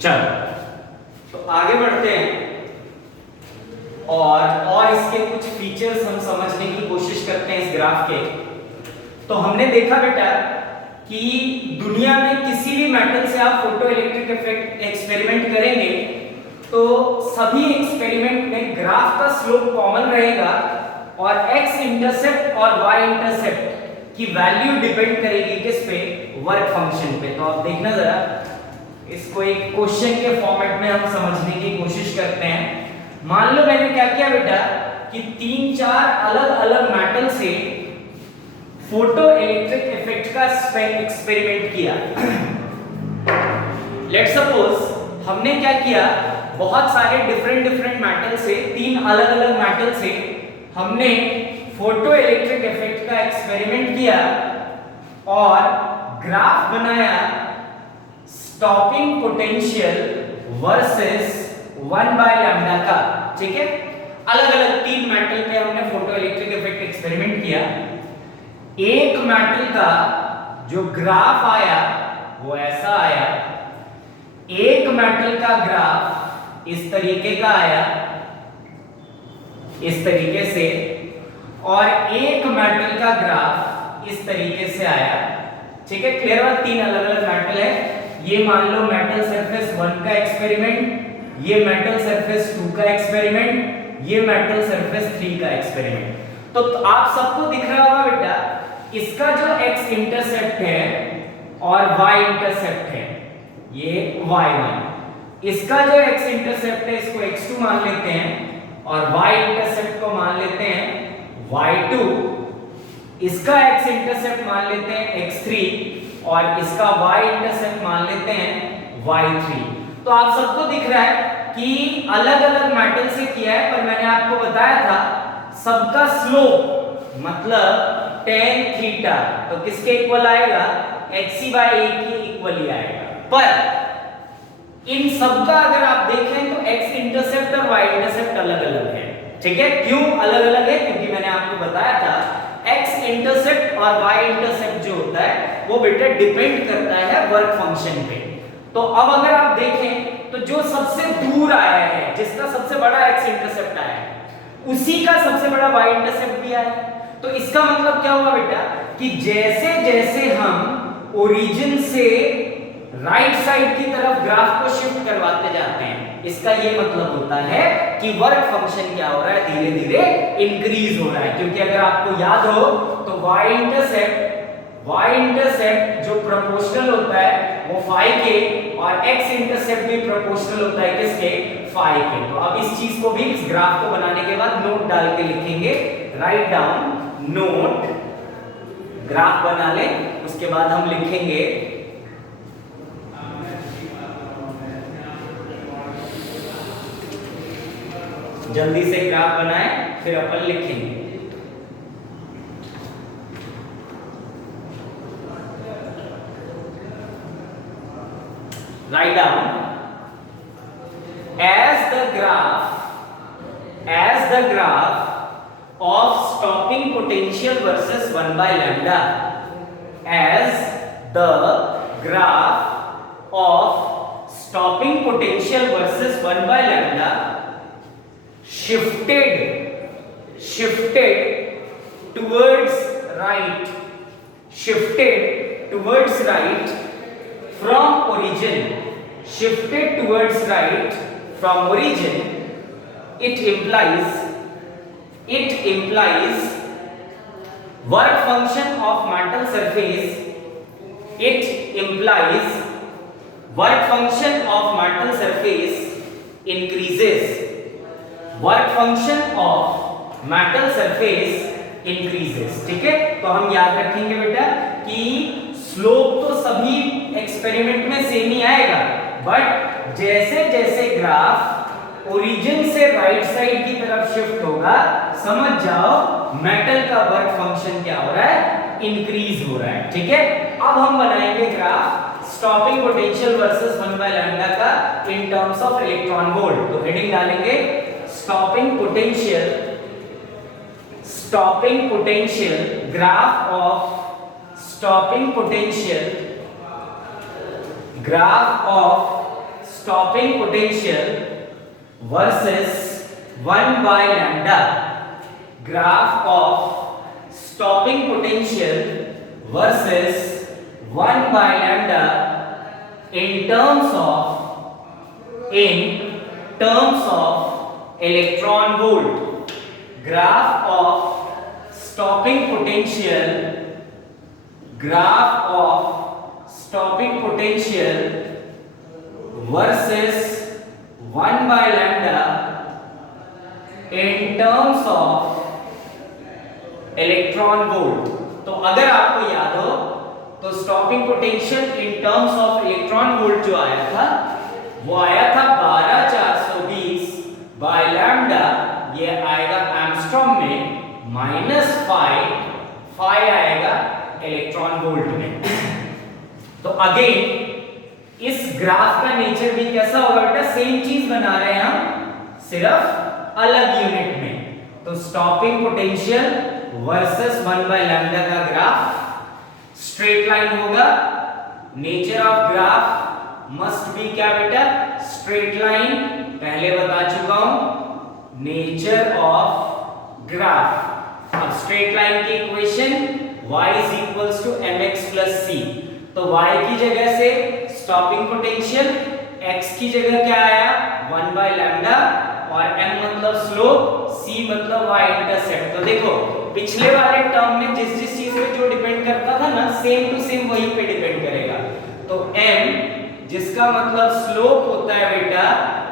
चलो तो आगे बढ़ते हैं और इसके कुछ फीचर्स हम समझने की कोशिश करते हैं इस ग्राफ के। तो हमने देखा बेटा कि दुनिया में किसी भी मेटल से आप फोटो इलेक्ट्रिक इफेक्ट एक्सपेरिमेंट करेंगे तो सभी एक्सपेरिमेंट में ग्राफ का स्लोप कॉमन रहेगा और x इंटरसेप्ट और y इंटरसेप्ट की वैल्यू डिपेंड करेगी किस पे, वर्क फंक्शन पे। तो आप देखना जरा, इसको एक क्वेश्चन के फॉर्मेट में हम समझने की कोशिश करते हैं। मान लो मैंने क्या किया बेटा कि 3-4 अलग-अलग मेटल से फोटो इलेक्ट्रिक इफेक्ट का एक्सपेरिमेंट किया। लेट्स सपोज हमने क्या किया, बहुत सारे डिफरेंट मेटल से, 3 अलग-अलग मेटल से हमने फोटो इलेक्ट्रिक इफेक्ट का एक्सपेरिमेंट किया और ग्राफ बनाया स्टॉपिंग पोटेंशियल वर्सेस 1/λ का। ठीक है, अलग-अलग 3 मेटल पे हमने फोटो इलेक्ट्रिक इफेक्ट एक्सपेरिमेंट किया। एक मेटल का जो ग्राफ आया वो ऐसा आया, एक मेटल का ग्राफ इस तरीके का आया, इस तरीके से, और एक मेटल का ग्राफ इस तरीके से आया। ठीक है, क्लियर हुआ? 3 अलग-अलग मेटल है। ये मान लो मेटल सरफेस 1 का एक्सपेरिमेंट, ये मेटल सरफेस 2 का एक्सपेरिमेंट, ये मेटल सरफेस 3 का एक्सपेरिमेंट। तो आप सबको दिख रहा होगा बेटा, इसका जो x इंटरसेप्ट है और y इंटरसेप्ट है ये y1, इसका जो x इंटरसेप्ट है इसको x2 मान लेते हैं और y इंटरसेप्ट को मान लेते हैं y2, इसका x इंटरसेप्ट मान लेते हैं x3 और इसका y इंटरसेप्ट मान लेते हैं y3। तो आप सबको दिख रहा है कि अलग-अलग मेटल से किया है, पर मैंने आपको बताया था सबका स्लोप मतलब tan थीटा तो किसके इक्वल आएगा, hc/a के इक्वल ही आएगा। पर इन सबका अगर आप देखें तो x इंटरसेप्ट और y इंटरसेप्ट अलग-अलग है। ठीक है, क्यों अलग-अलग है? क्योंकि मैंने आपको बताया था x इंटरसेप्ट और y इंटरसेप्ट जो होता है वो बेटा डिपेंड करता है वर्क फंक्शन पे। तो अब अगर आप देखें तो जो सबसे दूर आया है, जिसका सबसे बड़ा x इंटरसेप्ट आया है, उसी का सबसे बड़ा y इंटरसेप्ट भी आया है। तो इसका मतलब क्या हुआ बेटा कि जैसे जैसे हम ओरिजिन से राइट साइड की तरफ ग्राफ को शिफ्ट करवाते जाते हैं, इसका ये मतलब होता है कि वर्क फंक्शन क्या हो रहा है, धीरे धीरे इंक्रीज हो रहा है। क्योंकि अगर आपको याद हो तो y इंटरसेप्ट जो प्रोपोर्शनल होता है वो फाई के और x इंटरसेप्ट भी प्रोपोर्शनल होता है किसके, फाई के। तो अब इस चीज को भी, इस ग्राफ को बनाने के बाद नोट डाल के लिखेंगे, राइट डाउन नोट, ग्राफ बना ले, उसके बाद हम लिखेंगे जल्दी से ग्राफ बनाए फिर अपन लिखेंगे। Write down as the graph of stopping potential versus 1/λ, as the graph of stopping potential versus 1/λ shifted towards right from origin, it implies work function of metal surface, increases, work function of metal surface increases। ठीक है, तो हम याद रखेंगे बेटा कि slope तो सभी एक्सपेरिमेंट में सेम ही आएगा, बट जैसे जैसे ग्राफ ओरिजिन से राइट साइड की तरफ शिफ्ट होगा, समझ जाओ मेटल का वर्क फंक्शन क्या हो रहा है, इंक्रीज हो रहा है। ठीक है, अब हम बनाएंगे ग्राफ स्टॉपिंग पोटेंशियल वर्सेस 1/λ का in terms of electron volt. तो हेडिंग डालेंगे stopping potential, graph of stopping potential stopping potential versus 1 by lambda. Graph of stopping potential versus 1 by lambda in terms of electron volt. Graph of stopping potential versus 1 by lambda in terms of electron volt. तो अगर आपको याद हो तो stopping potential in terms of electron volt जो आया था वो आया था 12420 बाय लैम्डा, ये आएगा एंगस्ट्रॉम में, -5 आएगा इलेक्ट्रॉन वोल्ट में। तो अगेन इस ग्राफ का नेचर भी कैसा होगा बेटा, सेम चीज बना रहे हैं हम, सिर्फ अलग यूनिट में। तो stopping potential versus 1 by lambda का ग्राफ स्ट्रेट लाइन होगा। Nature of graph must be क्या बेटा, स्ट्रेट लाइन, पहले बता चुका हूं नेचर ऑफ ग्राफ। अब स्ट्रेट लाइन की equation y is equals to mx plus c। तो y की जगह से स्टॉपिंग पोटेंशियल, x की जगह क्या आया 1 by लैम्डा, और m मतलब स्लोप, c मतलब y इंटरसेप्ट। तो देखो पिछले वाले टर्म में जिस चीज पे जो डिपेंड करता था ना, सेम टू सेम वही पे डिपेंड करेगा। तो m जिसका मतलब स्लोप होता है बेटा,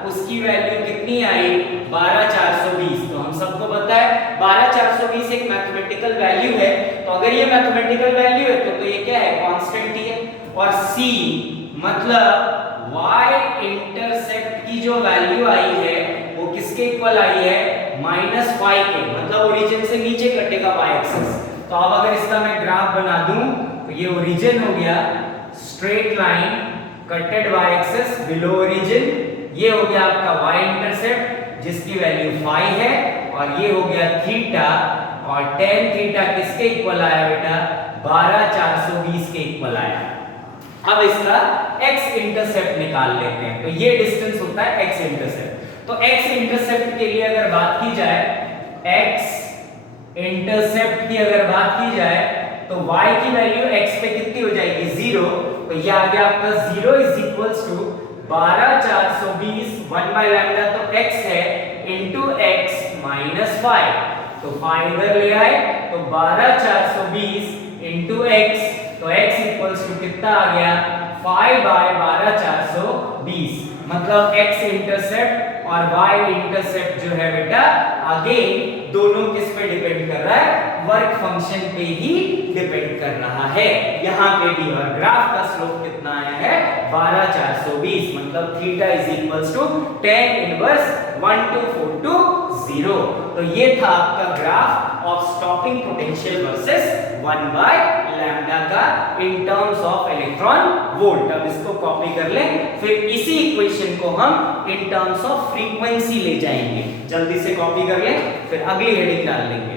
उसकी वैल्यू कितनी आई 12420। तो हम सबको पता है 12420 एक मैथमेटिकल वैल्यू है। तो अगर ये मैथमेटिकल वैल्यू है तो ये क्या है, कांस्टेंट ही है। और c मतलब y इंटरसेप्ट की जो वैल्यू आई है वो किसके इक्वल आई है, -5 के, मतलब ओरिजिन से नीचे कटेगा y एक्सिस। तो अब अगर इसका मैं ग्राफ बना दूं तो ये ओरिजिन हो गया, straight line कटेड y axis below origin, ये हो गया आपका y इंटरसेप्ट जिसकी वैल्यू 5 है, और ये हो गया थीटा, और tan थीटा किसके इक्वल आया बेटा, 12420 के इक्वल आया। अब इसका x इंटरसेप्ट निकाल लेते हैं। तो ये डिस्टेंस होता है x इंटरसेप्ट। तो x इंटरसेप्ट के लिए अगर बात की जाए, x इंटरसेप्ट की अगर बात की जाए तो y की वैल्यू x पे कितनी हो जाएगी, 0। तो ये आ गया आपका 0 is equals to 12420 1 by lambda, तो x है इनटू x -5। तो 5 इधर ले आए तो 12420 इनटू x, तो x इक्वल्स टू कितना आ गया 5 बाय 12420। मतलब x इंटरसेप्ट और y इंटरसेप्ट जो है बेटा, अगेन दोनों किस पे डिपेंड कर रहा है, वर्क फंक्शन पे ही डिपेंड कर रहा है यहां पे भी। और ग्राफ का स्लोप कितना आया है 12420, मतलब theta is equals to tan inverse 1240। तो ये था आपका graph of stopping potential versus 1 by lambda का in terms of electron volt. अब इसको कॉपी कर लें, फिर इसी इक्वेशन को हम इन टर्म्स ऑफ फ्रीक्वेंसी ले जाएंगे। जल्दी से कॉपी कर लें, फिर अगली हेडिंग डाल लेंगे।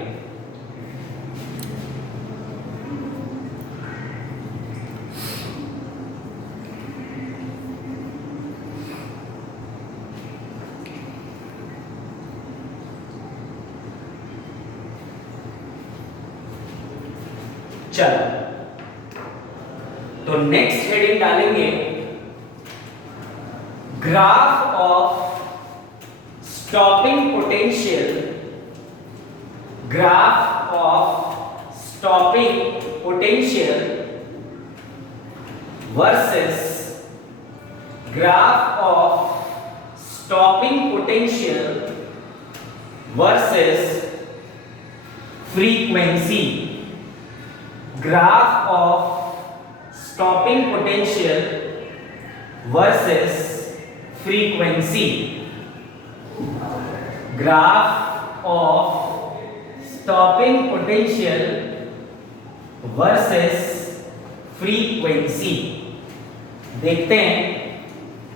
चलो, तो नेक्स्ट हेडिंग डालेंगे graph of stopping potential, graph of stopping potential versus graph of stopping potential versus frequency. Graph of stopping potential versus frequency. Graph of stopping potential versus frequency. देखते हैं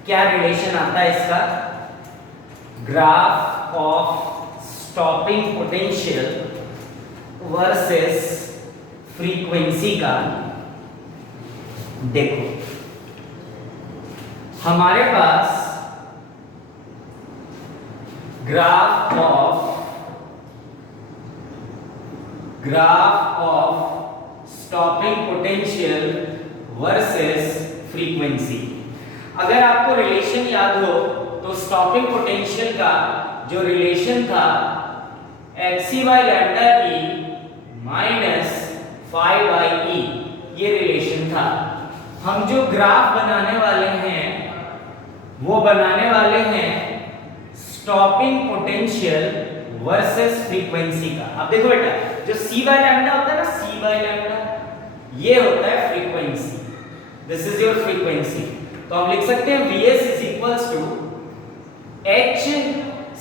क्या रिलेशन आता है इसका। Graph of stopping potential versus frequency का। देखो हमारे पास graph of stopping potential versus frequency. अगर आपको रिलेशन याद हो तो स्टॉपिंग पोटेंशियल का जो रिलेशन था hc by lambda e minus phi by e, ये रिलेशन था। हम जो ग्राफ बनाने वाले हैं वो बनाने वाले हैं स्टॉपिंग पोटेंशियल वर्सेस फ्रीक्वेंसी का। अब देखो बेटा, जो c by lambda होता है ना, c by lambda, ये होता है frequency. This is your frequency. तो हम लिख सकते हैं Vs is equals to h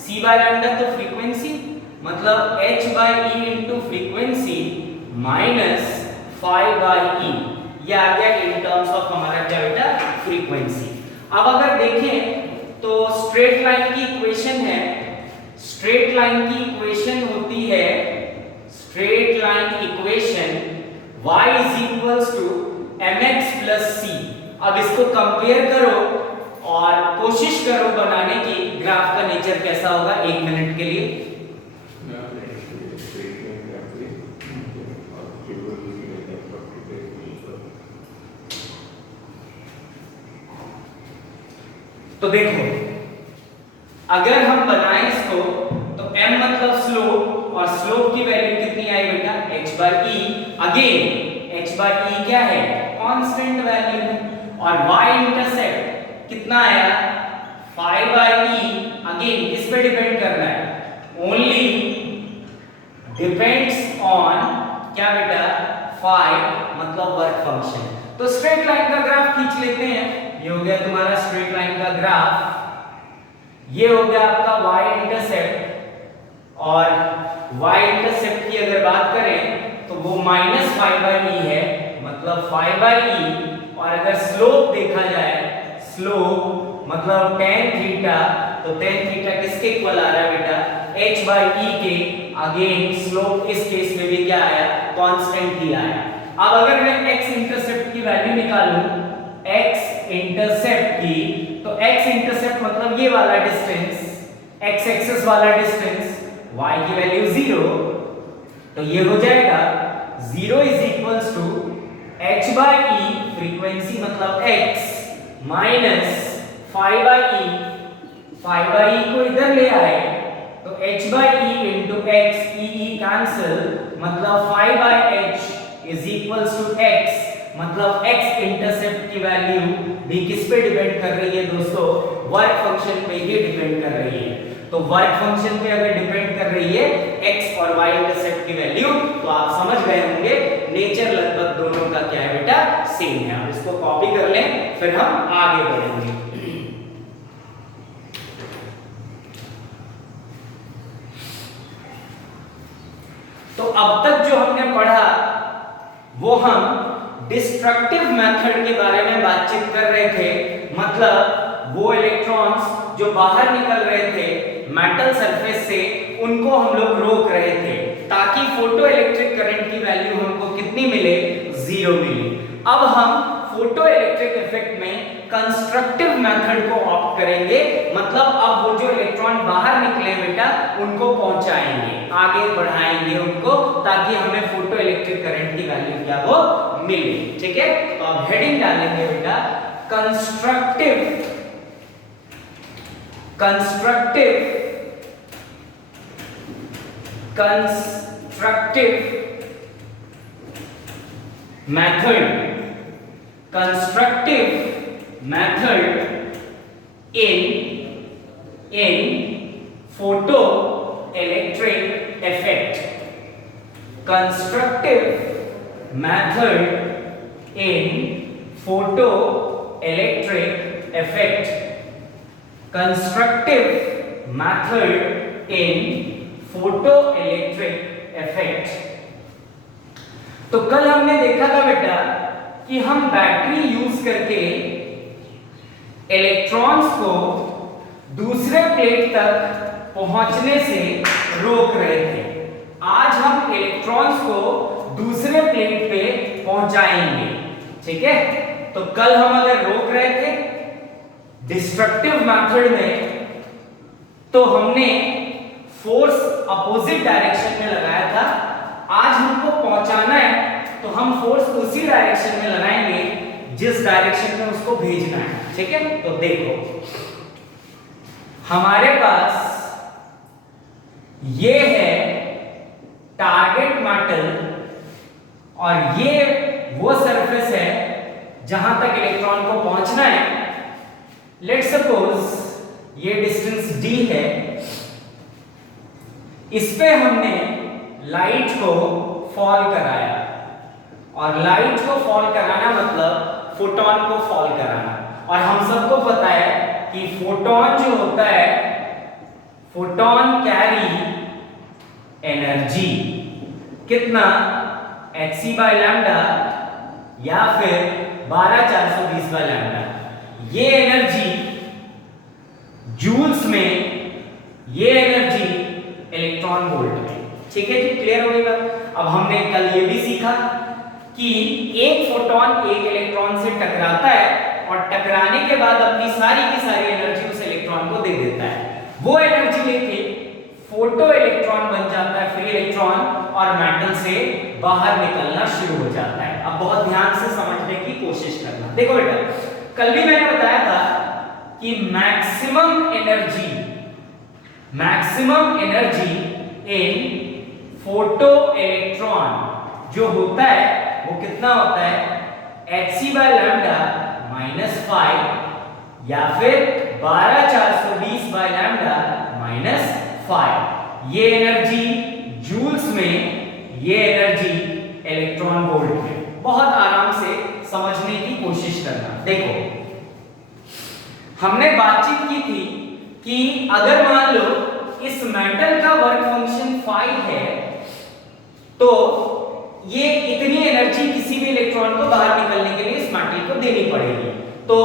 c by lambda, तो फ्रीक्वेंसी मतलब h by e into frequency minus phi by e, ये आ गया इन टर्म्स ऑफ हमारा क्या बेटा, फ्रीक्वेंसी। अब अगर देखें तो स्ट्रेट लाइन की इक्वेशन है, स्ट्रेट लाइन की इक्वेशन होती है, straight line equation y is equals to mx plus c। अब इसको कंपेयर करो और कोशिश करो बनाने की ग्राफ का नेचर कैसा होगा 1 मिनट के लिए। तो देखो, अगर हम बनाएं इसको तो m मतलब स्लोप, और स्लोप की वैल्यू कितनी आई बेटा, h by e। Again h by e क्या है, कांस्टेंट वैल्यू है, और y इंटरसेप्ट कितना आया, phi by e। अगेन किस पे डिपेंड कर रहा है, ओनली डिपेंड्स ऑन क्या बेटा, phi मतलब वर्क फंक्शन। तो स्ट्रेट लाइन का ग्राफ खींच लेते हैं। ये हो गया तुम्हारा स्ट्रेट लाइन का ग्राफ, ये हो गया आपका y इंटरसेप्ट, और y इंटरसेप्ट की अगर बात करें तो वो माइनस phi by e है, मतलब phi by e। और अगर स्लोप देखा जाए, स्लोप मतलब tan थीटा, तो tan थीटा किसके इक्वल आ रहा है बेटा, h by e के। अगेन स्लोप इस केस में भी क्या आया, कांस्टेंट ही आया। अब अगर मैं x इंटरसेप्ट की वैल्यू निकालूं, x इंटरसेप्ट की, तो x इंटरसेप्ट मतलब ये वाला डिस्टेंस, x एक्सिस वाला डिस्टेंस, y की वैल्यू 0, तो ये हो जाएगा 0 is equals to h by e, frequency मतलब x, minus phi by e। phi by e को इधर ले आए तो h by e into x, e cancel, मतलब phi by h is equals to x, मतलब x इंटरसेप्ट की value भी किस पे डिपेंड कर रही है दोस्तों, वर्क फंक्शन पे ही डिपेंड कर रही है। तो वर्क फंक्शन पे अगर डिपेंड कर रही है x और y इंटरसेप्ट की वैल्यू, तो आप समझ गए होंगे नेचर लगभग दोनों का क्या है बेटा, सेम है। अब इसको कॉपी कर लें, फिर हम आगे बढ़ेंगे। तो अब तक जो हमने पढ़ा वो हम डिस्ट्रक्टिव मेथड के बारे में बातचीत कर रहे थे, मतलब वो इलेक्ट्रॉन्स जो बाहर निकल रहे थे मेटल सरफेस से, उनको हम लोग रोक रहे थे ताकि फोटो इलेक्ट्रिक करंट की वैल्यू हमको कितनी मिले, 0 मिले। अब हम फोटो इलेक्ट्रिक इफेक्ट में कंस्ट्रक्टिव मेथड को ऑप्ट करेंगे, मतलब अब वो जो इलेक्ट्रॉन बाहर निकले बेटा उनको पहुंचाएंगे, आगे बढ़ाएंगे उनको, ताकि हमें फोटो इलेक्ट्रिक करंट की वैल्यू क्या हो, मिले। ठीक है, तो अब हेडिंग डालेंगे बेटा constructive method in photoelectric effect, constructive method in photoelectric effect, constructive method in photoelectric effect। तो कल हमने देखा था बेटा कि हम बैटरी यूज करके इलेक्ट्रॉन्स को दूसरे प्लेट तक पहुंचने से रोक रहे थे। आज हम इलेक्ट्रॉन्स को दूसरे प्लेट पे पहुंचाएंगे। ठीक है, तो कल हम अगर रोक रहे थे डिस्ट्रक्टिव मेथड में, तो हमने फोर्स अपोजिट डायरेक्शन में लगाया था, आज हमको पहुंचाना है तो हम फोर्स उसी डायरेक्शन में लगाएंगे जिस डायरेक्शन में उसको भेजना है। ठीक है, तो देखो हमारे पास ये है टारगेट मेटल और ये वो सरफेस है जहां तक इलेक्ट्रॉन को पहुंचना है। लेट सपोज ये डिस्टेंस d है, इस पे हमने लाइट को फॉल कराया, और लाइट को फॉल कराना मतलब फोटोन को फॉल कराना। और हम सबको पता है कि फोटोन जो होता है, फोटोन कैरी एनर्जी कितना, hc बाय लैम्डा या फिर 12420 बाय लैम्डा। ये एनर्जी जूल्स में, ये एनर्जी इलेक्ट्रॉन वोल्ट में। ठीक है जी, क्लियर हो गया। अब हमने कल ये भी सीखा कि एक फोटोन एक इलेक्ट्रॉन से टकराता है और टकराने के बाद अपनी सारी की सारी एनर्जी उस इलेक्ट्रॉन को दे देता है। वो एनर्जी लेके फोटो इलेक्ट्रॉन बन जाता है, फ्री इलेक्ट्रॉन, और मेटल से बाहर निकलना शुरू हो जाता है। अब बहुत ध्यान से समझने की कोशिश करना। देखो बेटा, कल भी मैंने बताया था कि maximum energy in photo electron जो होता है वो कितना होता है, hc बाय लैम्डा माइनस 5 या फिर 12420 बाय लैम्डा माइनस 5। ये एनर्जी जूल्स में, ये एनर्जी इलेक्ट्रॉन वोल्ट में। बहुत आराम से समझने की कोशिश करना। देखो हमने बातचीत की थी कि अगर मान लो इस मेटल का वर्क फंक्शन 5 है तो ये इतनी एनर्जी किसी भी इलेक्ट्रॉन को बाहर निकलने के लिए इस मेटल को देनी पड़ेगी। तो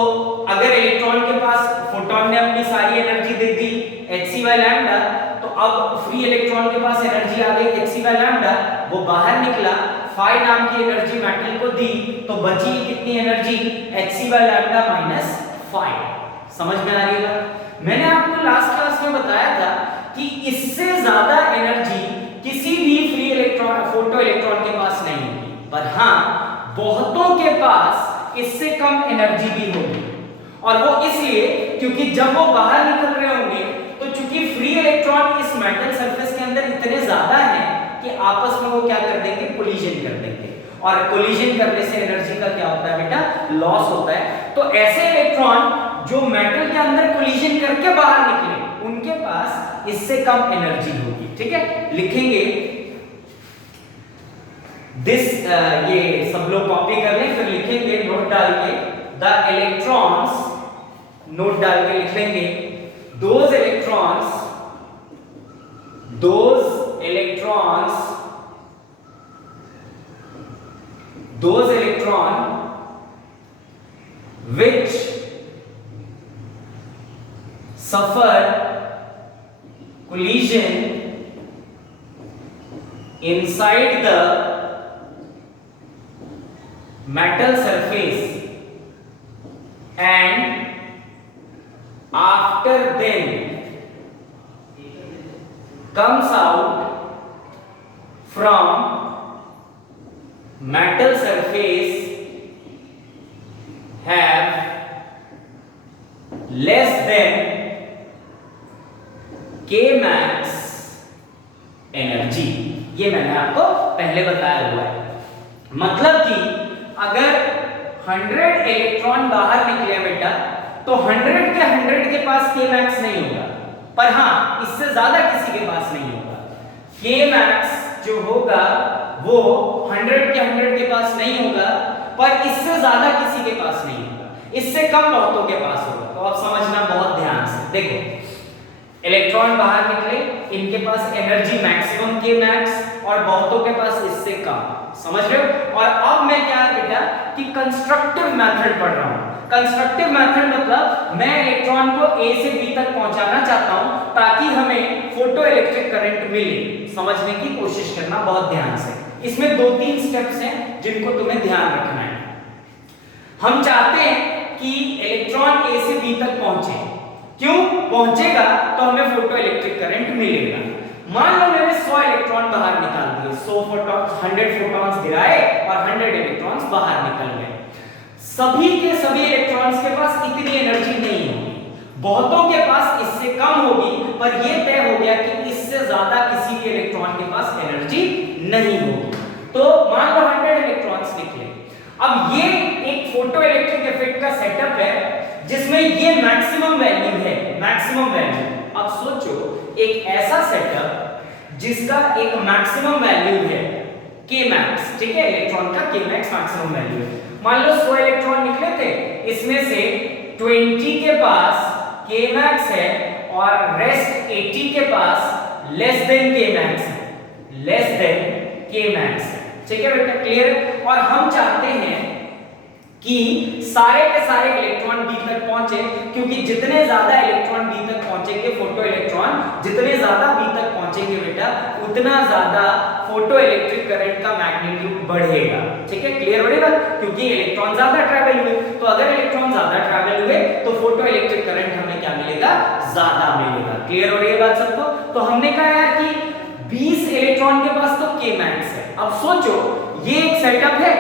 अगर इलेक्ट्रॉन के पास, फोटोन ने अपनी सारी एनर्जी दे दी hc बाय लैम्डा, तो अब फ्री इलेक्ट्रॉन के पास एनर्जी आ गई hc बाय लैम्डा, वो बाहर निकला, फाई नाम की एनर्जी मेटल को दी, तो बची कितनी energy, hc by lambda minus 5। समझ में आ रही है? मैंने आपको लास्ट क्लास में बताया था कि इससे ज्यादा एनर्जी किसी भी फ्री इलेक्ट्रॉन, फोटो इलेक्ट्रॉन के पास नहीं होगी, पर हाँ बहुतों के पास इससे कम एनर्जी भी होगी। और वो इसलिए क्योंकि जब वो बाहर निकल रहे होंगे तो चूंकि फ्री इलेक्ट्रॉन इस मेटल सरफेस के अंदर इतने ज्यादा हैं कि आपस में वो क्या कर देंगे, कोलिजन कर देंगे, और कोलिजन करने से एनर्जी का क्या होता है बेटा, लॉस होता है। तो ऐसे इलेक्ट्रॉन जो मेटल के अंदर कोलिजन करके बाहर निकले, उनके पास इससे कम एनर्जी होगी। ठीक है, लिखेंगे दिस, ये सब लोग कॉपी कर लें, फिर लिखेंगे नोट डाल के, द इलेक्ट्रॉन्स, नोट डाल के लिख लेंगे those electron which suffer collision inside the metal surface and after then comes out from metal surface have less than k max energy. ये मैंने आपको पहले बताया हुआ है। मतलब कि अगर 100 इलेक्ट्रॉन बाहर निकले बेटा, तो 100 के पास k max नहीं होगा, पर हाँ इससे ज्यादा किसी के पास नहीं होगा। k max जो होगा वो 100 के पास नहीं होगा, पर इससे ज्यादा किसी के पास नहीं होगा, इससे कम बहुतों के पास होगा। तो आप समझना बहुत ध्यान से। देखो इलेक्ट्रॉन बाहर निकले, इनके पास एनर्जी मैक्सिमम k मैक्स और बहुतों के पास इससे कम। समझ रहे हो? और अब मैं क्या है बेटा कि कंस्ट्रक्टिव मेथड पढ़ रहा हूं। कंस्ट्रक्टिव मेथड मतलब मैं इलेक्ट्रॉन को A से B तक पहुंचाना चाहता हूं ताकि हमें फोटो इलेक्ट्रिक करंट मिले। समझने की कोशिश करना बहुत ध्यान से। इसमें 2-3 स्टेप्स हैं जिनको तुम्हें ध्यान रखना है। हम चाहते हैं कि इलेक्ट्रॉन A से B तक पहुंचे। क्यों पहुंचेगा? तो हमें फोटो इलेक्ट्रिक करंट मिलेगा। मान लो मैंने 100 इलेक्ट्रॉन बाहर निकाल दिए, 100 फोटॉन्स 100 फोटॉन्स गिराए और 100 इलेक्ट्रॉन्स बाहर निकल गए। सभी के सभी इलेक्ट्रॉन्स के पास इतनी एनर्जी नहीं होगी, बहुतों के पास इससे कम होगी, पर यह तय हो गया कि इससे ज्यादा किसी भी इलेक्ट्रॉन के पास एनर्जी नहीं होगी। तो मान लो 100 इलेक्ट्रॉन्स निकले। अब ये एक फोटो इलेक्ट्रिक इफेक्ट का सेटअप है जिसमें ये मैक्सिमम वैल्यू है, मैक्सिमम वैल्यू। अब सोचो एक ऐसा सेटअप जिसका एक मैक्सिमम वैल्यू है k max, ठीक है, इलेक्ट्रॉन का k max मैक्सिमम वैल्यू है। मान लो 100 इलेक्ट्रॉन निकले थे, इसमें से 20 के पास k max है और रेस्ट 80 के पास लेस देन k max है, लेस देन k max है, ठीक है बेटा, क्लियर। और हम चाहते हैं कि सारे के सारे इलेक्ट्रॉन b तक पहुंचे, क्योंकि जितने ज्यादा इलेक्ट्रॉन b तक पहुंचेंगे, फोटो इलेक्ट्रॉन जितने ज्यादा b तक पहुंचेंगे बेटा, उतना ज्यादा फोटो इलेक्ट्रिक करंट का मैग्नीट्यूड बढ़ेगा, ठीक है, क्लियर हो रही बात, क्योंकि इलेक्ट्रॉन ज्यादा ट्रैवल हुए। तो अगर इलेक्ट्रॉन ज्यादा ट्रैवल हुए तो फोटो इलेक्ट्रिक करंट हमें क्या मिलेगा, ज्यादा मिलेगा। क्लियर हो रही है बात सबको। तो हमने कहा यार कि 20 इलेक्ट्रॉन के पास तो k max है। अब सोचो ये एक सेटअप है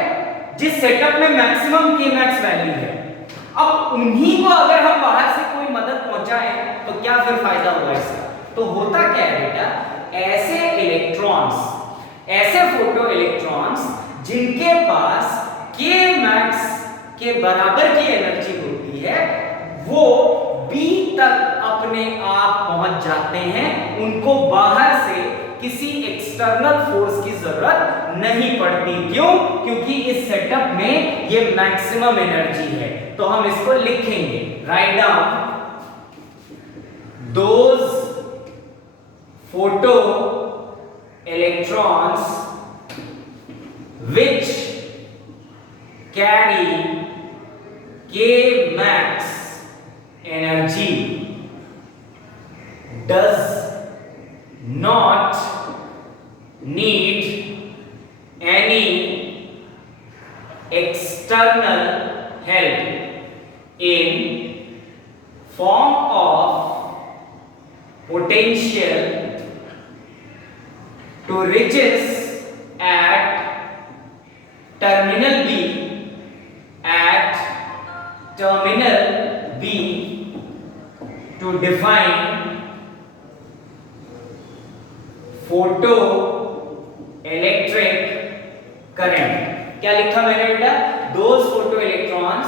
जिस सेटअप में मैक्सिमम k max वैल्यू है। अब उन्हीं को अगर हम बाहर से कोई मदद पहुंचाएं तो क्या फिर फायदा होगा इसका? तो होता क्या है बेटा, ऐसे इलेक्ट्रॉन्स, ऐसे फोटो इलेक्ट्रॉन्स जिनके पास k max के बराबर की एनर्जी होती है, वो b तक अपने आप पहुंच जाते हैं, उनको बाहर से किसी एक्सटर्नल फोर्स की जरूरत नहीं पड़ती। क्यों? क्योंकि इस सेटअप में ये मैक्सिमम एनर्जी है। तो हम इसको लिखेंगे, write down those photo electrons which carry k max energy does not need any external help in form of potential to reaches at terminal B, at terminal B to define photo electric current. क्या लिखा मैंने बेटा, those photo electrons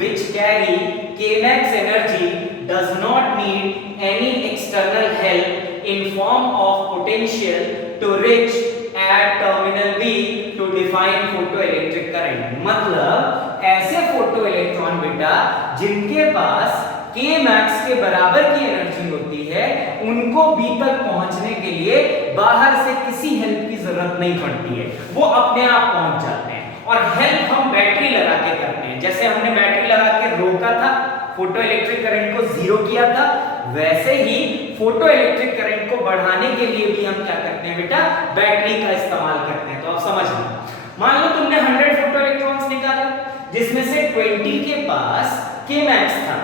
which carry k max energy does not need any external help in form of potential to reach at terminal B to define photoelectric current। मतलब ऐसे photo electron बेटा जिनके पास k max के बराबर की energy होती है, उनको b तक पहुंचने के लिए बाहर से किसी हेल्प की जरूरत नहीं पड़ती है, वो अपने आप पहुंच जाते हैं। और हेल्प हम बैटरी लगा के करते हैं, जैसे हमने बैटरी लगा के रोका था, फोटो इलेक्ट्रिक करंट को जीरो किया था, वैसे ही फोटो इलेक्ट्रिक करंट को बढ़ाने के लिए भी हम क्या करते हैं बेटा, बैटरी का इस्तेमाल करते हैं। तो आप समझ लो, मान लो तुमने 100 फोटो इलेक्ट्रॉन्स निकाले, जिसमें से 20 के पास k max था,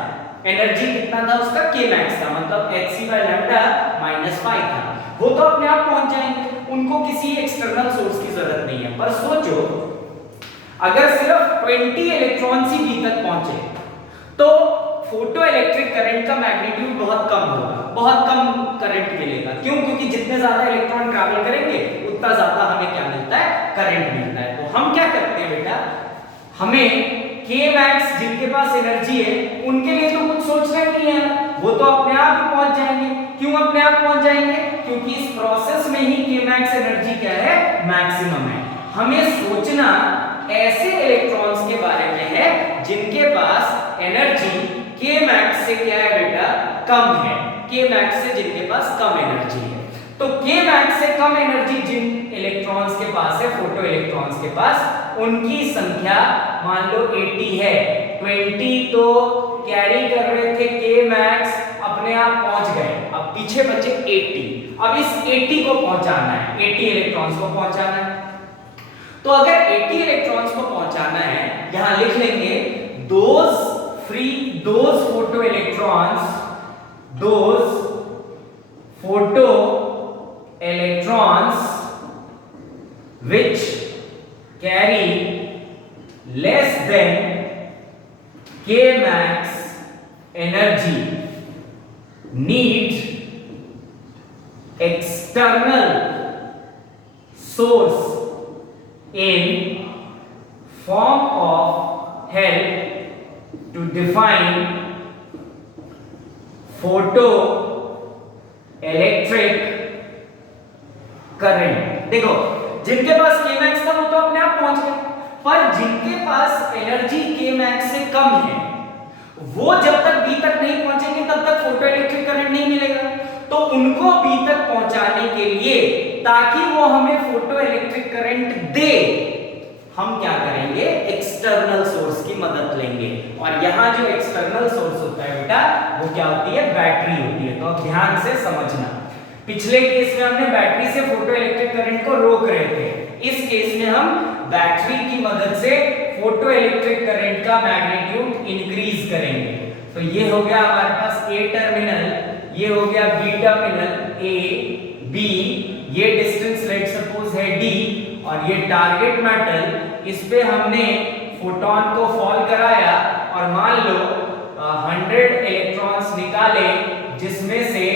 एनर्जी कितना था उसका, k max था, मतलब hc/λ -5 था, वो तो अपने आप पहुंच जाएंगे, उनको किसी एक्सटर्नल सोर्स की जरूरत नहीं है। पर सोचो अगर सिर्फ 20 इलेक्ट्रॉन्स ही b तक पहुंचे तो फोटो इलेक्ट्रिक करंट का मैग्नीट्यूड बहुत कम होगा, बहुत कम करंट मिलेगा। क्यों? क्योंकि जितने ज्यादा इलेक्ट्रॉन ट्रैवल करेंगे उतना ज्यादा हमें क्या मिलता है, करंट मिलता है। तो हम क्या करते हैं बेटा, हमें k max जिनके पास एनर्जी है उनके लिए तो कुछ सोचना ही नहीं है, वो तो अपने आप ही पहुंच जाएंगे। क्यों अपने आप पहुंच जाएंगे? क्योंकि इस प्रोसेस में ही k max एनर्जी क्या है, मैक्सिमम है। हमें सोचना ऐसे इलेक्ट्रॉन्स के बारे में है जिनके पास एनर्जी k max से क्या है बेटा, कम है, k max से जिनके पास कम एनर्जी है। तो k max से कम एनर्जी जिन इलेक्ट्रॉन्स के पास है, फोटो इलेक्ट्रॉन्स के पास, उनकी संख्या मान लो 80 है। 20 तो कैरी कर रहे थे k max, अपने आप पहुंच गए, अब पीछे बचे 80। अब इस 80 को पहुंचाना है, 80 इलेक्ट्रॉन्स को पहुंचाना है। तो अगर 80 इलेक्ट्रॉन्स को पहुंचाना है, यहां लिख लेंगे those photo then K max energy need external source in form of help to define photo electric current. देखो जिनके पास K max था वो तो अपने आप पहुंच गए, पर जिनके पास एनर्जी K max से कम है वो जब तक B तक नहीं पहुंचेंगे तब तक फोटो इलेक्ट्रिक करंट नहीं मिलेगा। तो उनको B तक पहुंचाने के लिए, ताकि वो हमें फोटो इलेक्ट्रिक करंट दे, हम क्या करेंगे, एक्सटर्नल सोर्स की मदद लेंगे। और यहां जो एक्सटर्नल सोर्स होता है बेटा वो क्या होती है, बैटरी होती है। तो अब ध्यान से समझना, पिछले केस में हमने बैटरी से फोटो इलेक्ट्रिक करंट को रोक रहे थे, इस केस में हम बैटरी की मदद से फोटो इलेक्ट्रिक करंट का मैग्नीट्यूड इंक्रीज करेंगे। तो ये हो गया हमारे पास A टर्मिनल, ये हो गया B टर्मिनल A B, ये डिस्टेंस लेट सपोज है D, और ये टारगेट मेटल, इस पे हमने फोटोन को फॉल कराया और मान लो 100 इलेक्ट्रॉन्स निकाले, जिसमें से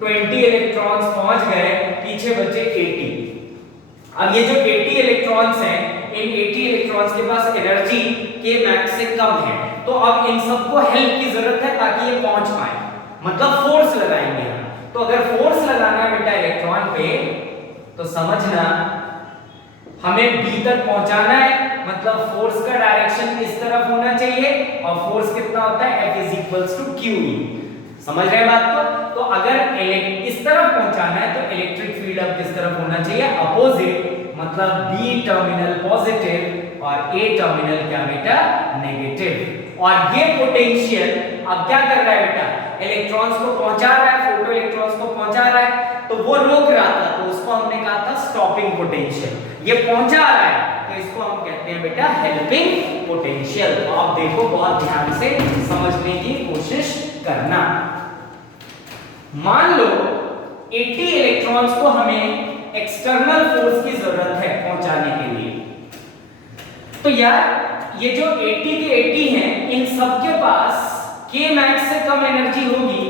20 इलेक्ट्रॉन्स पहुंच गए, पीछे बचे 80। अब ये जो 80 इलेक्ट्रॉन्स हैं, इन 80 इलेक्ट्रॉन्स के पास एनर्जी K मैक्स से कम है, तो अब इन सबको हेल्प की जरूरत है ताकि ये पहुंच पाए, मतलब फोर्स लगाएंगे हम। तो अगर फोर्स लगाना है बेटा इलेक्ट्रॉन पे, तो समझना हमें B तक पहुंचाना है, मतलब फोर्स का डायरेक्शन इस तरफ होना चाहिए, और फोर्स कितना होता है, F = QE। समझ रहे हैं बात को? तो अगर इस तरफ पहुंचाना है तो इलेक्ट्रिक फील्ड अब किस तरफ होना चाहिए, अपोजिट, मतलब B टर्मिनल पॉजिटिव और A टर्मिनल क्या बेटा, नेगेटिव। और ये पोटेंशियल अब क्या कर रहा है बेटा, इलेक्ट्रॉन्स को पहुंचा रहा है, फोटो इलेक्ट्रॉन्स को पहुंचा रहा है, तो वो रोक रहा था, तो उसको हमने कहा था स्टॉपिंग पोटेंशियल। ये पहुंचा रहा है तो इसको हम कहते हैं बेटा हेल्पिंग पोटेंशियल। तो आप देखो, बहुत ध्यान से समझने की कोशिश करना। मान लो 80 इलेक्ट्रॉन्स को हमें एक्सटर्नल फोर्स की जरूरत है पहुंचाने के लिए, तो यार ये जो 80 के 80 हैं, इन सबके पास K मैक्स से कम एनर्जी होगी,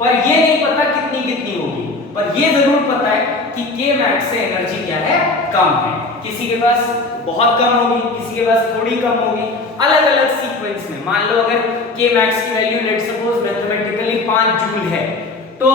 पर ये नहीं पता कितनी कितनी होगी, पर ये जरूर पता है कि K मैक्स से एनर्जी क्या है, कम है। किसी के पास बहुत कम होगी, किसी के पास थोड़ी कम होगी, अलग अलग सीक्वेंस में। मान लो अगर K मैक्स की value let suppose mathematically 5 joule है, तो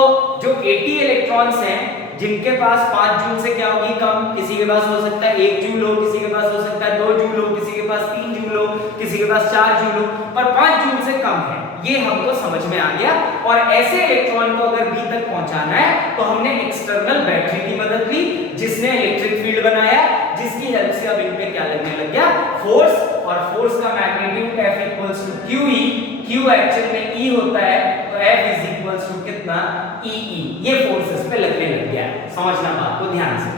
जो 80 इलेक्ट्रॉन्स हैं जिनके पास 5 जूल से क्या होगी, कम, किसी के पास हो सकता है 1 जूल हो, किसी के पास हो सकता है 2 जूल हो, किसी के पास 3 जूल हो, किसी के पास 4 जूल हो, पर 5 जूल से कम है, ये हमको समझ में आ गया। और ऐसे इलेक्ट्रॉन को अगर B तक पहुंचाना है तो हमने एक्सटर्नल बैटरी की मदद ली, जिसने इलेक्ट्रिक फील्ड बनाया, जिसकी हेल्प से अब इन पे क्या लगने लग गया, फोर्स, और फोर्स का magnitude F = QE, Q actual में E होता है, तो F = कितना, EE, ये फोर्सेस पे लगने लग गया। समझना बात को ध्यान से।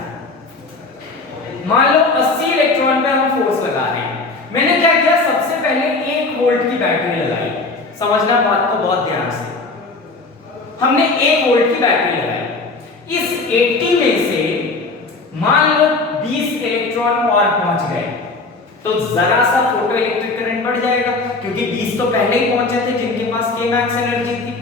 मान लो 80 इलेक्ट्रॉन पे हम फोर्स लगा रहे हैं, मैंने क्या किया, सबसे पहले 1 वोल्ट की बैटरी लगाई। समझना बात को बहुत ध्यान से, हमने 1 वोल्ट की बैटरी लगाई, इस 80 में से मान लो 20 इलेक्ट्रॉन और पहुंच गए, तो जरा सा फोटो इलेक्ट्रिक करंट बढ़ जाएगा, क्योंकि 20 तो पहले ही पहुंचे थे जिनके पास K मैक्स एनर्जी थी,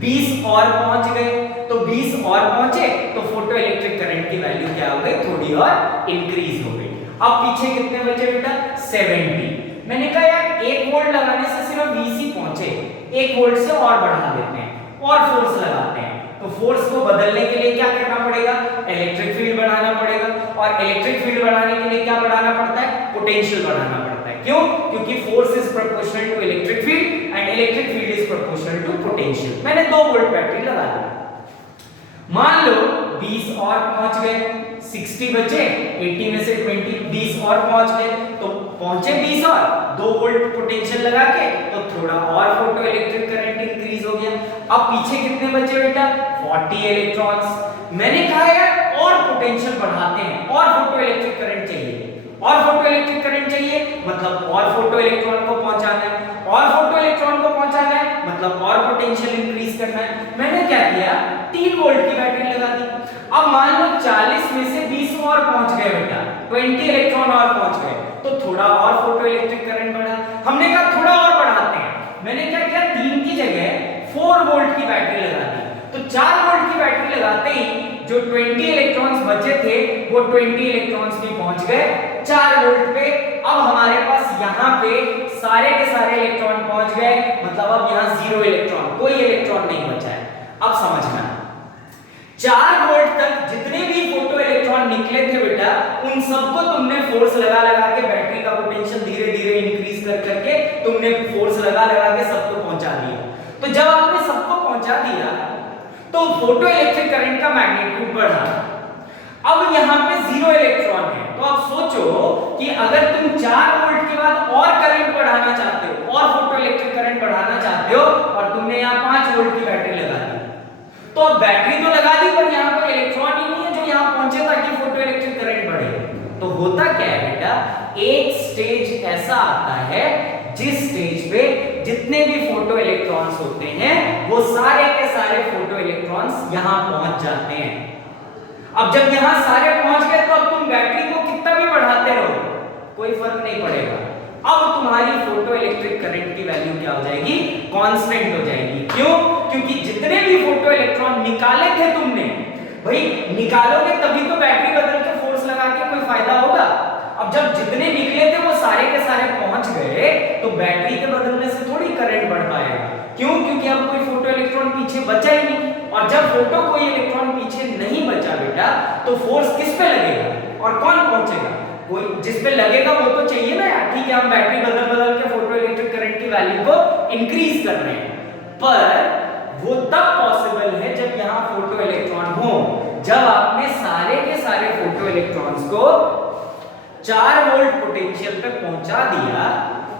20 और पहुंच गए, तो 20 और पहुंचे तो फोटो इलेक्ट्रिक करंट की वैल्यू क्या हो गई, थोड़ी और इंक्रीज हो गई। अब पीछे कितने बचे बेटा, 70। मैंने कहा यार 1 वोल्ट लगाने से सिर्फ 20 ही पहुंचे, 1 वोल्ट से और बढ़ा देते हैं और फोर्स लगाते हैं। तो फोर्स को बदलने के लिए क्या करना पड़ेगा, इलेक्ट्रिक फील्ड बढ़ाना पड़ेगा, और इलेक्ट्रिक फील्ड बढ़ाने के लिए क्या बढ़ाना पड़ता है, पोटेंशियल बढ़ाना पड़ता है। क्यों, क्योंकि force is proportional to electric field and electric field is proportional to potential. मैंने 2 वोल्ट बैटरी लगा दी, मान लो 20 और पहुंच गए, 60 बचे, 80 में से 20 और पहुंच गए, तो पहुंचे 20 और 2 वोल्ट पोटेंशियल लगा के, तो थोड़ा और फोटो इलेक्ट्रिक करंट इंक्रीज हो गया। अब पीछे कितने बचे बेटा, 40 इलेक्ट्रॉन्स। मैंने कहा यार और पोटेंशियल बढ़ाते हैं, और फोटो इलेक्ट्रिक करंट चाहिए, और फोटो इलेक्ट्रिक करंट चाहिए, मतलब और फोटो इलेक्ट्रॉन को पहुंचाना है, और फोटो इलेक्ट्रॉन को पहुंचाना है, मतलब और पोटेंशियल इंक्रीज करना है। मैंने क्या किया, 3 वोल्ट की बैटरी लगा दी। अब मान लो 40 में से 20 और पहुंच गए बेटा, 20 इलेक्ट्रॉन और पहुंच गए, तो थोड़ा और फोटो इलेक्ट्रिक करंट बढ़ा। हमने कहा थोड़ा और बढ़ाते हैं, मैंने क्या किया 3 की जगह 4 वोल्ट की बैटरी लगा दी। तो 4 वोल्ट की बैटरी लगाते ही जो 20 इलेक्ट्रॉन्स बचे थे वो 20 इलेक्ट्रॉन्स भी पहुंच गए 4 वोल्ट पे। अब हमारे पास यहाँ पे सारे के सारे इलेक्ट्रॉन पहुंच गए, मतलब अब यहाँ 0 इलेक्ट्रॉन, कोई इलेक्ट्रॉन नहीं बचा है। अब समझना 4 वोल्ट तक जितने भी फोटो इलेक्ट्रॉन निकले थे बेटा, उन सबको तुमने फोर्स लगा लगा के बैटरी का पोटेंशियल धीरे धीरे इंक्रीज कर करके तुमने फोर्स लगा लगा के सबको पहुंचा दिया। तो जब आपने सबको पहुंचा दिया तो फोटो इलेक्ट्रिक करंट का मैग्नीट्यूड बढ़ा। अब यहाँ पे 0 इलेक्ट्रॉन है, तो अब सोचो कि अगर तुम 4 वोल्ट के बाद और करंट बढ़ाना चाहते हो और फोटो इलेक्ट्रिक करंट बढ़ाना चाहते हो और तुमने यहाँ 5 वोल्ट की बैटरी लगा दी, तो अब बैटरी तो लगा दी पर यहाँ पर इलेक्ट्रॉन ही नहीं है जो यहाँ पहुंचे ताकि फोटो इलेक्ट्रिक करंट बढ़े। तो होता क्या है बेटा, एक स्टेज ऐसा आता है जिस स्टेज पे जितने भी फोटो इलेक्ट्रॉन्स होते हैं वो सारे के सारे फोटो इलेक्ट्रॉन्स यहाँ पहुंच जाते हैं। अब जब यहाँ सारे पहुंच गए तो अब तुम बैटरी को कितना भी बढ़ाते रहो कोई फर्क नहीं पड़ेगा। अब तुम्हारी फोटो इलेक्ट्रिक करंट की वैल्यू क्या हो जाएगी, कांस्टेंट हो जाएगी। क्यों? क्योंकि जितने भी फोटो इलेक्ट्रॉन निकाले थे तुमने, भाई निकालोगे तभी तो बैटरी बदल के फोर्स लगा के कोई फायदा होगा। अब जब जितने निकले थे वो सारे के सारे पहुंच गए तो बैटरी के बदलने से थोड़ी करंट बढ़ पाएगा। क्यों? क्योंकि अब कोई फोटो इलेक्ट्रॉन पीछे बचा ही नहीं, और जब फोटो कोई इलेक्ट्रॉन पीछे नहीं बचा बेटा तो फोर्स किस पे लगेगा और कौन पहुंचेगा, कोई जिस पे लगेगा वो तो चाहिए ना यार। ठीक है, हम बैटरी बदल बदल के फोटो इलेक्ट्रिक करंट की वैल्यू को इंक्रीज कर रहे हैं, पर वो तब पॉसिबल है जब यहाँ फोटो इलेक्ट्रॉन हो। जब आपने सारे के सारे फोटो इलेक्ट्रॉन्स को 4 वोल्ट पोटेंशियल पे पहुंचा दिया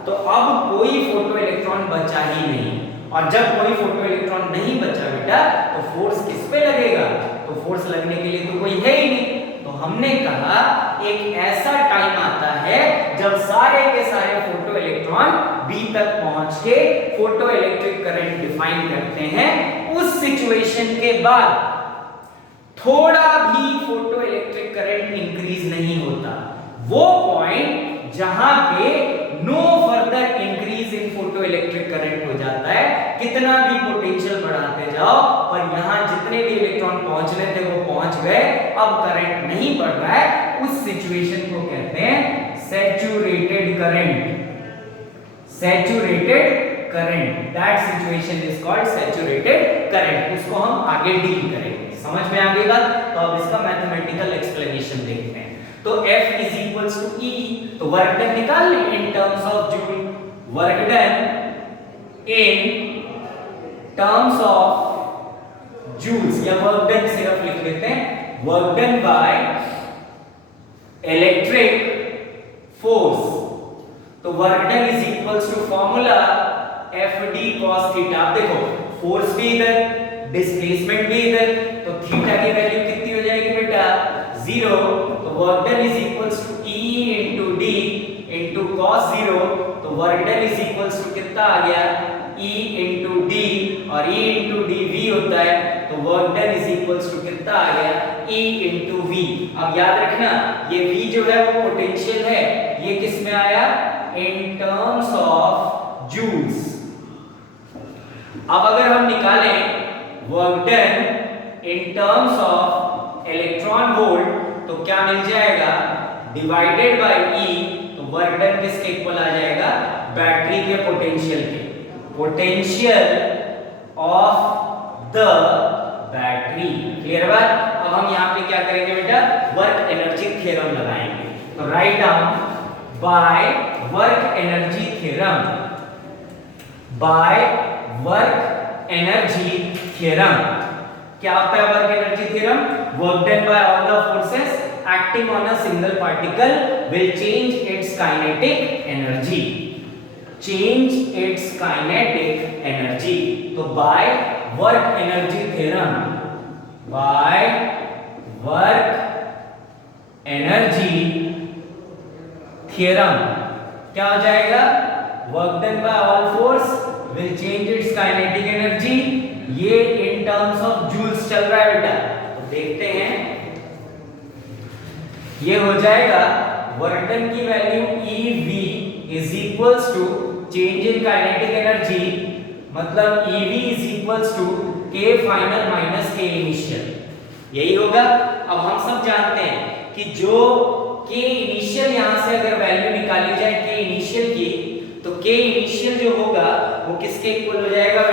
तो अब कोई फोटो इलेक्ट्रॉन बचा ही नहीं, और जब कोई फोटो इलेक्ट्रॉन नहीं बचा बेटा तो फोर्स किस पे लगेगा, तो फोर्स लगने के लिए तो कोई है ही नहीं। तो हमने कहा एक ऐसा टाइम आता है जब सारे के सारे फोटो इलेक्ट्रॉन बी तक पहुंच के फोटो इलेक्ट्रिक करंट डिफाइन करते हैं। उस सिचुएशन के बाद थोड़ा भी फोटो इलेक्ट्रिक करंट इंक्रीज नहीं होता, वो पॉइंट जहां पे no further increase in photoelectric current हो जाता है। कितना भी पोटेंशियल बढ़ाते जाओ पर यहां जितने भी इलेक्ट्रॉन पहुंचने थे वो पहुंच गए, अब करंट नहीं बढ़ रहा है। उस सिचुएशन को कहते हैं saturated current. Saturated current, that situation is called saturated current. उसको हम आगे डील करेंगे, समझ में आ गई बात। तो अब इसका मैथमेटिकल एक्सप्लेनेशन देखते हैं। तो F is equals to E, तो वर्क डन निकाल लें in terms of joule. Work done in terms of joules, या वर्क डन सिर्फ लिख लेते हैं, work done by electric force. तो work done is equals to formula FD cos theta. आप देखो फोर्स भी इधर, डिस्प्लेसमेंट भी इधर, तो थीटा की वैल्यू कितनी हो जाएगी बेटा 0। तो work done is equals to E into D into cos 0। तो work done is equals to कितना आ गया E into D, और E into D V होता है, तो work done is equals to कितना आ गया E into V। अब याद रखना ये V जो है वो पोटेंशियल है, ये किस में आया, इन टर्म्स ऑफ जूल्स। अब अगर हम निकालें work done in terms of electron volt तो क्या मिल जाएगा, डिवाइडेड बाय E। तो वर्क डन किसके इक्वल आ जाएगा, बैटरी के पोटेंशियल के, potential of the battery. Clear बात। अब हम यहाँ पे क्या करेंगे बेटा, वर्क एनर्जी थ्योरम लगाएंगे। तो write down by work energy theorem, by work energy theorem. क्या होता है work energy theorem, work done bye all the forces acting on a single particle will change its kinetic energy, change its kinetic energy। तो by work energy theorem, by work energy theorem क्या हो जाएगा, work done by all force will change its kinetic energy। ये in terms of joules चल रहा है बेटा, तो देखते हैं ये हो जाएगा वर्टन की value EV is equals to change in kinetic energy, मतलब EV is equals to K final minus K initial, यही होगा। अब हम सब जानते हैं कि जो K इनिशियल यहां से अगर वैल्यू निकाली जाए K इनिशियल की, तो K इनिशियल जो होगा वो किसके इक्वल हो जाएगा?